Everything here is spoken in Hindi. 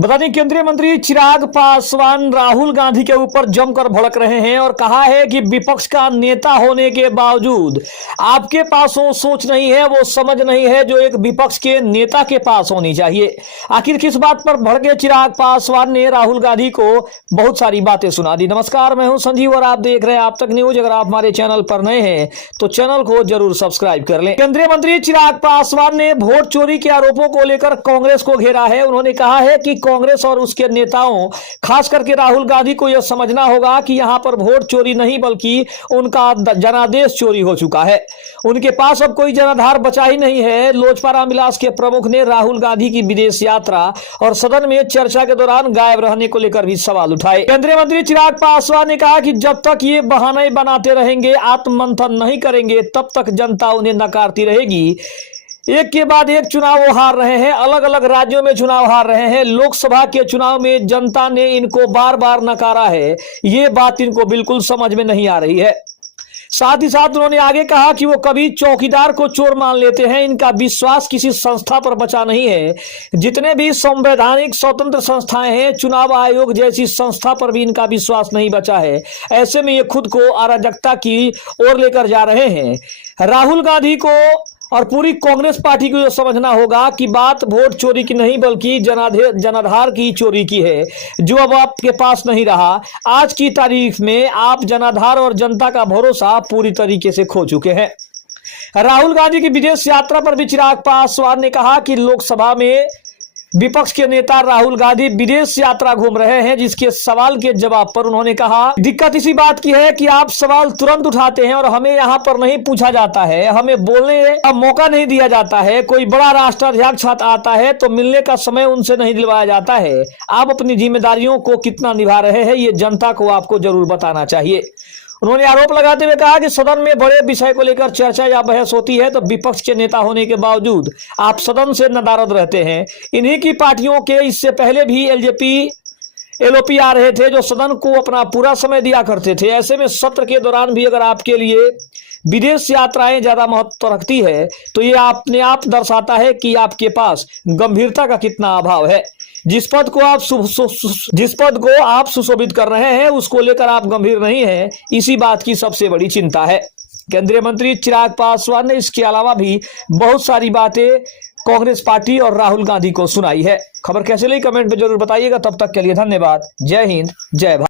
बता दें, केंद्रीय मंत्री चिराग पासवान राहुल गांधी के ऊपर जमकर भड़क रहे हैं और कहा है कि विपक्ष का नेता होने के बावजूद आपके पास वो सोच नहीं है, वो समझ नहीं है जो एक विपक्ष के नेता के पास होनी चाहिए। आखिर किस बात पर भड़के चिराग पासवान ने राहुल गांधी को बहुत सारी बातें सुना दी। नमस्कार, मैं हूं संजीव और आप देख रहे हैं आप तक न्यूज। अगर आप हमारे चैनल पर नए हैं तो चैनल को जरूर सब्सक्राइब कर लें। केंद्रीय मंत्री चिराग पासवान ने वोट चोरी के आरोपों को लेकर कांग्रेस को घेरा है। उन्होंने कहा है कि कांग्रेस और उसके नेताओं, खास करके राहुल गांधी को यह समझना होगा कि यहां पर वोट चोरी नहीं बल्कि उनका जनादेश चोरी हो चुका है। उनके पास अब कोई जनाधार बचा ही नहीं है। लोजपा रामविलास के प्रमुख ने राहुल गांधी की विदेश यात्रा और सदन में चर्चा के दौरान गायब रहने को लेकर भी सवाल उठाए। केंद्रीय मंत्री चिराग पासवान ने कहा कि जब तक ये बहाने बनाते रहेंगे, आत्ममंथन नहीं करेंगे, तब तक जनता उन्हें नकारती रहेगी। एक के बाद एक चुनाव वो हार रहे हैं, अलग अलग राज्यों में चुनाव हार रहे हैं। लोकसभा के चुनाव में जनता ने इनको बार बार नकारा है, ये बात इनको बिल्कुल समझ में नहीं आ रही है। साथ ही साथ उन्होंने आगे कहा कि वो कभी चौकीदार को चोर मान लेते हैं। इनका विश्वास किसी संस्था पर बचा नहीं है। जितने भी संवैधानिक स्वतंत्र संस्थाएं हैं, चुनाव आयोग जैसी संस्था पर भी इनका विश्वास नहीं बचा है। ऐसे में ये खुद को अराजकता की ओर लेकर जा रहे हैं। राहुल गांधी को और पूरी कांग्रेस पार्टी को यह समझना होगा कि बात वोट चोरी की नहीं बल्कि जनाधार की चोरी की है, जो अब आपके पास नहीं रहा। आज की तारीख में आप जनाधार और जनता का भरोसा पूरी तरीके से खो चुके हैं। राहुल गांधी की विदेश यात्रा पर भी चिराग पासवान ने कहा कि लोकसभा में विपक्ष के नेता राहुल गांधी विदेश यात्रा घूम रहे हैं, जिसके सवाल के जवाब पर उन्होंने कहा, दिक्कत इसी बात की है कि आप सवाल तुरंत उठाते हैं और हमें यहां पर नहीं पूछा जाता है, हमें बोलने का मौका नहीं दिया जाता है। कोई बड़ा राष्ट्राध्यक्ष आता है तो मिलने का समय उनसे नहीं दिलवाया जाता है। आप अपनी जिम्मेदारियों को कितना निभा रहे हैं, ये जनता को आपको जरूर बताना चाहिए। उन्होंने आरोप लगाते हुए कहा कि सदन में बड़े विषय को लेकर चर्चा या बहस होती है तो विपक्ष के नेता होने के बावजूद आप सदन से नदारद रहते हैं। इन्हीं की पार्टियों के इससे पहले भी एलजेपी आ रहे थे जो सदन को अपना पूरा समय दिया करते थे। ऐसे में सत्र के दौरान भी अगर आपके लिए विदेश यात्राएं ज्यादा महत्व रखती है तो ये अपने आप दर्शाता है कि आपके पास गंभीरता का कितना अभाव है। जिस पद को आप सुशोभित कर रहे हैं उसको लेकर आप गंभीर नहीं हैं, इसी बात की सबसे बड़ी चिंता है। केंद्रीय मंत्री चिराग पासवान ने इसके अलावा भी बहुत सारी बातें कांग्रेस पार्टी और राहुल गांधी को सुनाई है। खबर कैसे लगी कमेंट में जरूर बताइएगा। तब तक के लिए धन्यवाद। जय हिंद, जय भारत।